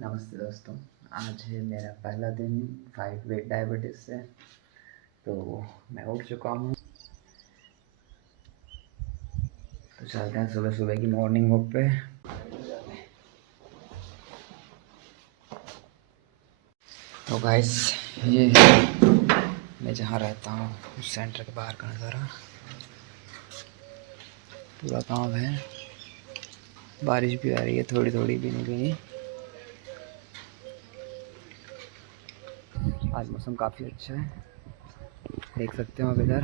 नमस्ते दोस्तों। आज है मेरा पहला दिन फाइट विद डायबिटीज़ से। तो मैं उठ चुका हूँ, तो चलते हैं सुबह सुबह की मॉर्निंग वॉक पे। तो गाइस, ये मैं जहाँ रहता हूँ उस सेंटर के बाहर का नज़ारा। पूरा गाँव है, बारिश भी आ रही है, थोड़ी थोड़ी भीनी भीनी। आज मौसम काफ़ी अच्छा है, देख सकते हो आप इधर,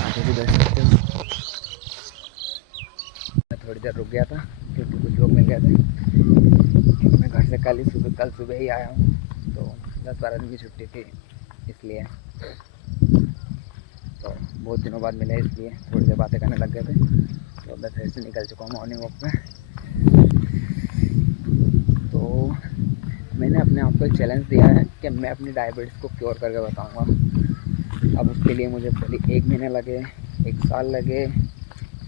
आगे भी देख सकते हो। मैं थोड़ी देर रुक गया था क्योंकि कुछ लोग मिल गए थे, क्योंकि मैं घर से कल सुबह ही आया हूँ, तो 10-12 दिन की छुट्टी थी इसलिए। तो बहुत दिनों बाद मिले इसलिए थोड़ी देर बातें करने लग गए थे। तो मैं फिर से निकल चुका हूँ मॉर्निंग वॉक पे। तो मैंने अपने आप को एक चैलेंज दिया है कि मैं अपनी डायबिटीज़ को क्योर करके बताऊँगा। अब उसके लिए मुझे भले 1 महीना लगे, 1 साल लगे,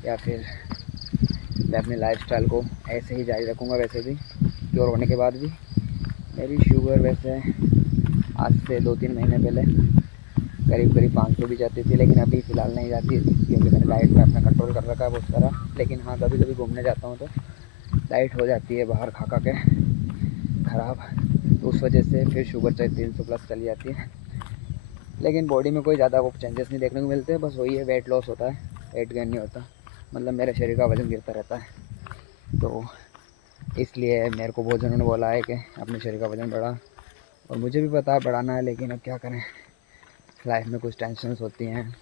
या फिर मैं अपनी लाइफस्टाइल को ऐसे ही जारी रखूँगा। वैसे भी क्योर होने के बाद भी मेरी शुगर वैसे आज से 2-3 महीने पहले करीब 500 भी जाती थी, लेकिन अभी फ़िलहाल नहीं जाती क्योंकि मैंने डाइट में अपना कंट्रोल कर रखा है बहुत सारा। लेकिन हाँ, कभी कभी घूमने जाता हूँ तो डाइट हो जाती है बाहर खा के ख़राब, तो उस वजह से फिर शुगर चाहे 300 प्लस चली जाती है। लेकिन बॉडी में कोई ज़्यादा वो चेंजेस नहीं देखने को मिलते, बस वही है, वेट लॉस होता है, वेट गेन नहीं होता, मतलब मेरे शरीर का वज़न गिरता रहता है। तो इसलिए मेरे को बहुत जनों ने बोला है कि अपने शरीर का वज़न बढ़ा, और मुझे भी पता है बढ़ाना है, लेकिन अब क्या करें, लाइफ में कुछ टेंशन्स होती हैं,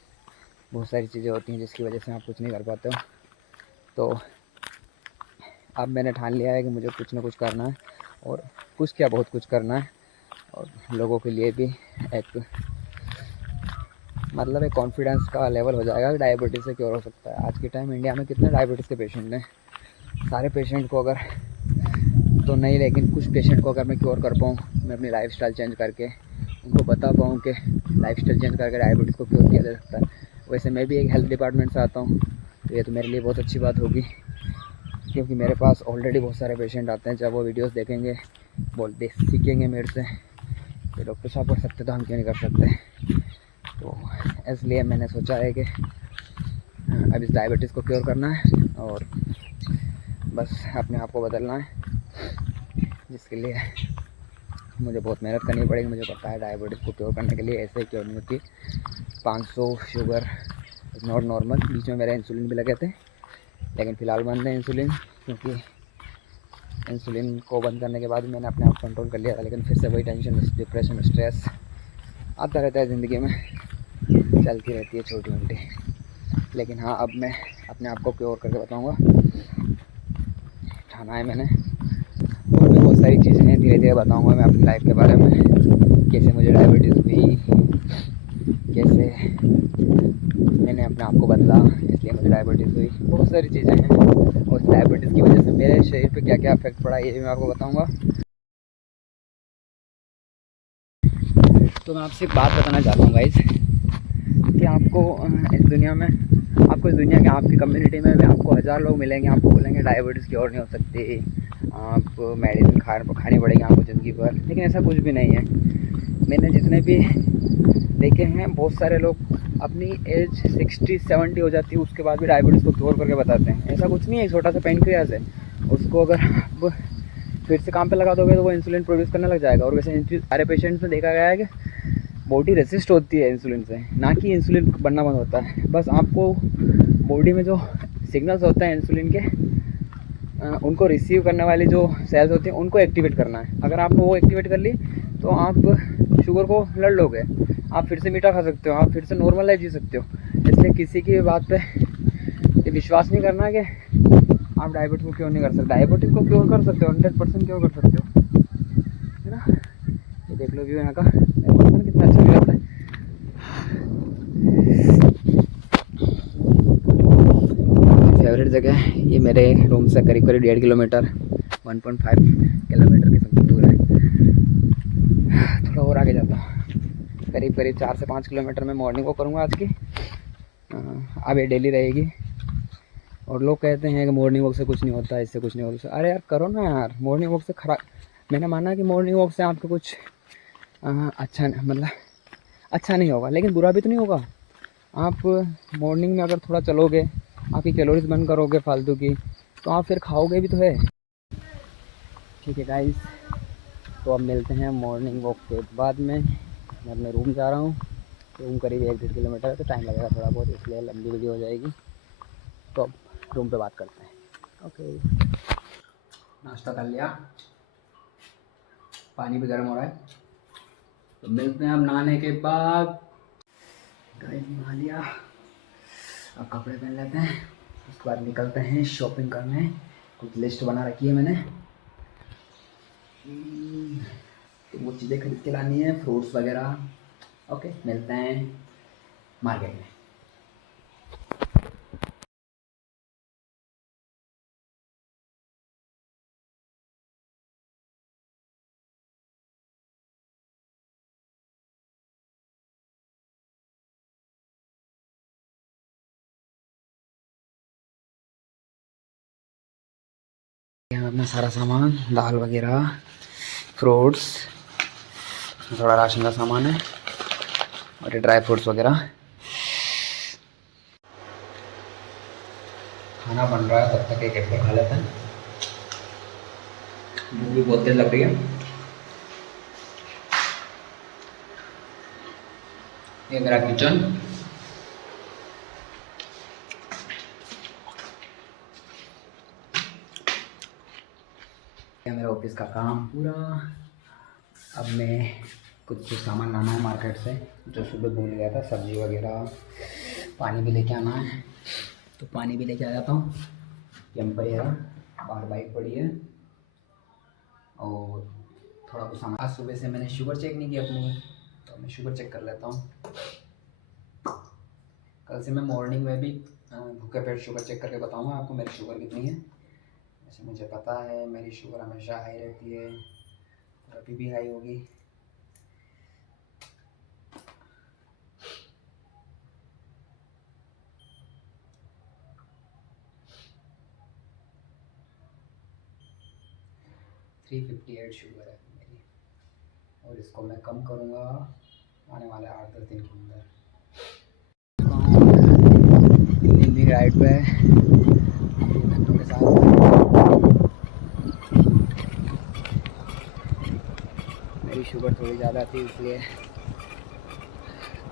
बहुत सारी चीज़ें होती हैं जिसकी वजह से आप कुछ नहीं कर पाते हो। तो अब मैंने ठान लिया है कि मुझे कुछ ना कुछ करना है, और कुछ क्या बहुत कुछ करना है, और लोगों के लिए भी एक मतलब एक कॉन्फिडेंस का लेवल हो जाएगा कि डायबिटीज़ से क्योर हो सकता है। आज के टाइम इंडिया में कितने डायबिटीज़ के पेशेंट हैं, सारे पेशेंट को अगर तो नहीं, लेकिन कुछ पेशेंट को अगर मैं क्योर कर पाऊँ, मैं अपनी लाइफस्टाइल चेंज करके उनको बता पाऊँ कि लाइफस्टाइल चेंज करके डायबिटीज़ को क्योर किया जा सकता है। वैसे मैं भी एक हेल्थ डिपार्टमेंट से आता हूँ, तो ये तो मेरे लिए बहुत अच्छी बात होगी, क्योंकि मेरे पास ऑलरेडी बहुत सारे पेशेंट आते हैं। जब वो वीडियोस देखेंगे, बोलते सीखेंगे मेरे से कि डॉक्टर साहब कर सकते तो हम क्यों नहीं कर सकते। तो इसलिए मैंने सोचा है कि अब इस डायबिटीज़ को क्योर करना है और बस अपने आप को बदलना है, जिसके लिए मुझे बहुत मेहनत करनी पड़ेगी। मुझे पता है डायबिटीज़ को क्योर करने के लिए ऐसे ही क्योर नहीं होती। 500 शुगर इज़ नॉट नॉर्मल। बीच में मेरे इंसुलिन भी लगे थे, लेकिन फ़िलहाल बंद है इंसुलिन, क्योंकि इंसुलिन को बंद करने के बाद मैंने अपने आप कंट्रोल कर लिया था। लेकिन फिर से वही टेंशन, डिप्रेशन, स्ट्रेस आता रहता है ज़िंदगी में, चलती रहती है छोटी मोटी। लेकिन हाँ, अब मैं अपने आप को क्योर करके बताऊँगा, ठाना है मैंने। और भी बहुत सारी चीज़ें हैं, धीरे धीरे बताऊँगा मैं अपनी लाइफ के बारे में, कैसे मुझे डायबिटीज़ हुई, कैसे मैंने अपने आप को बदला, इसलिए मुझे डायबिटीज़ हुई। बहुत सारी चीज़ें हैं, और उस डायबिटीज़ की वजह से मेरे शरीर पे क्या क्या इफेक्ट पड़ा, ये भी मैं आपको बताऊँगा। तो मैं आपसे एक बात बताना चाहता हूँ गाइस, कि आपको इस दुनिया में, आपको इस दुनिया के, आपकी कम्युनिटी में भी आपको 1000 लोग मिलेंगे, आपको बोलेंगे डायबिटीज़ क्योर नहीं हो सकती, आप मेडिसिन खानी पड़ेगी आपको ज़िंदगी भर, लेकिन ऐसा कुछ भी नहीं है। मैंने जितने भी देखे हैं, बहुत सारे लोग अपनी एज 60-70 हो जाती है, उसके बाद भी डायबिटीज़ को क्योर करके बताते हैं। ऐसा कुछ नहीं है, छोटा सा पेनक्रियास है, उसको अगर आप फिर से काम पे लगा दोगे तो वो इंसुलिन प्रोड्यूस करने लग जाएगा। और वैसे सारे पेशेंट्स में देखा गया है कि बॉडी रेसिस्ट होती है इंसुलिन से, ना कि इंसुलिन बनना बंद होता है। बस आपको बॉडी में जो सिग्नल्स होते हैं इंसुलिन के, उनको रिसीव करने वाली जो सेल्स होती हैं उनको एक्टिवेट करना है। अगर आपको वो एक्टिवेट कर ली तो आप शुगर को लड़ लोगे, आप फिर से मीठा खा सकते हो, आप फिर से नॉर्मल लाइफ जी सकते हो। इसलिए किसी की बात पे विश्वास नहीं करना कि आप डायबिटीज़ को क्योर नहीं कर सकते। डायबिटीज़ को क्योर कर सकते हो, 100% क्योर कर सकते हो, है ना। ये देख लो व्यू यहाँ का, कितना अच्छा व्यू आता है। फेवरेट जगह है ये, मेरे रूम से करीब 1.5 किलोमीटर, 1.5 किलोमीटर के समथिंग दूर है। थोड़ा और आगे जाता हूँ, करीब 4 से 5 किलोमीटर में मॉर्निंग वॉक करूँगा आज की। अब ये डेली रहेगी, और लोग कहते हैं कि मॉर्निंग वॉक से कुछ नहीं होता, इससे कुछ नहीं होता। अरे यार करो ना यार, मॉर्निंग वॉक से मैंने माना कि मॉर्निंग वॉक से आपको कुछ अच्छा मतलब अच्छा नहीं होगा, लेकिन बुरा भी तो नहीं होगा। आप मॉर्निंग में अगर थोड़ा चलोगे, आपकी कैलोरीज बर्न करोगे फालतू की, तो आप फिर खाओगे भी तो है। ठीक है गाइस, तो अब मिलते हैं मॉर्निंग वॉक के बाद में। मैं अपने रूम जा रहा हूँ। रूम करीब 1-1.5 किलोमीटर है, तो टाइम लगेगा थोड़ा बहुत, इसलिए लंबी वीडियो हो जाएगी। तो अब रूम पे बात करते हैं। ओके, नाश्ता कर लिया, पानी भी गर्म हो रहा है, तो मिलते हैं अब नहाने के बाद। गाइस नहा लिया, अब कपड़े पहन लेते हैं, उसके बाद निकलते हैं शॉपिंग करने। कुछ लिस्ट बना रखी है मैंने, तो वो चीज़ें खरीद के लानी है, फ्रूट्स वगैरह। ओके, मिलते हैं मार्केट में। यहाँ अपना सारा सामान, दाल वगैरह, फ्रूट्स, थोड़ा राशन का सामान है, और ये ड्राई फ्रूट्स वगैरह। खाना बन रहा है, तब तक एक एप्पल खा लेते हैं, भूख भी बहुत तेज लग रही है। ये मेरा किचन, ये मेरा ऑफिस का काम पूरा। अब मैं कुछ सामान लाना है मार्केट से, जो सुबह भूल गया था, सब्जी वगैरह, पानी भी लेके आना है, तो पानी भी लेके आ जाता हूँ। यम है, बाहर बाइक पड़ी है, और थोड़ा कुछ सामान। आज सुबह से मैंने शुगर चेक नहीं किया अपनी, तो मैं शुगर चेक कर लेता हूँ। कल से मैं मॉर्निंग में भी भूखे पेट शुगर चेक करके बताऊँगा आपको मेरी शुगर कितनी है। वैसे मुझे पता है मेरी शुगर हमेशा हाई रहती है, और अभी भी हाई होगी। थ्री 358 शुगर है मेरी, और इसको मैं कम करूँगा आने वाले 8-10 दिन के अंदर। इवनिंग राइड पे बच्चों के साथ। मेरी शुगर थोड़ी ज़्यादा थी, इसलिए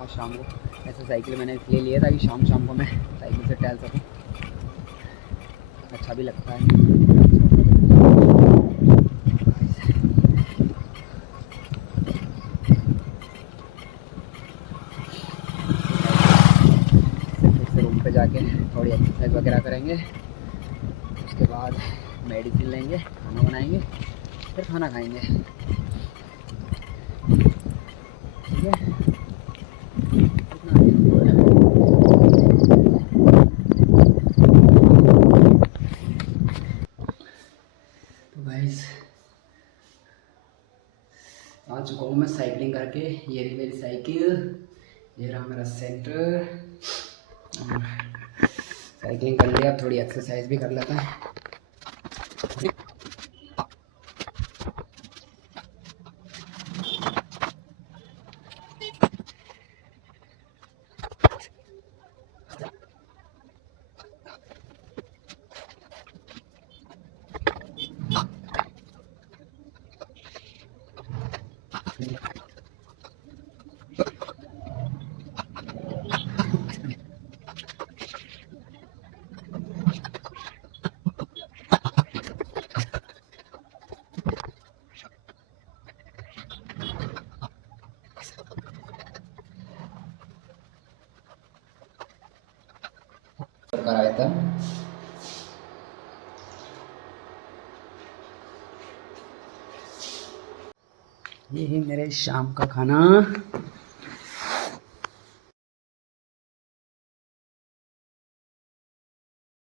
आज शाम को ऐसे साइकिल मैंने इसलिए लिया ताकि शाम शाम को मैं साइकिल से टहल सकूँ, अच्छा भी लगता है। फिर से रूम पे जाके थोड़ी एक्सरसाइज वगैरह करेंगे, उसके बाद मेडिसिन लेंगे, खाना बनाएंगे, फिर खाना खाएंगे। ठीक है, तो गाइस आ चुका हूँ मैं साइकिलिंग करके। ये रही मेरी साइकिल, ये रहा मेरा सेंटर। साइकिलिंग कर लिया, अब थोड़ी एक्सरसाइज भी कर लेता है। कराया था। ये है मेरे शाम का खाना।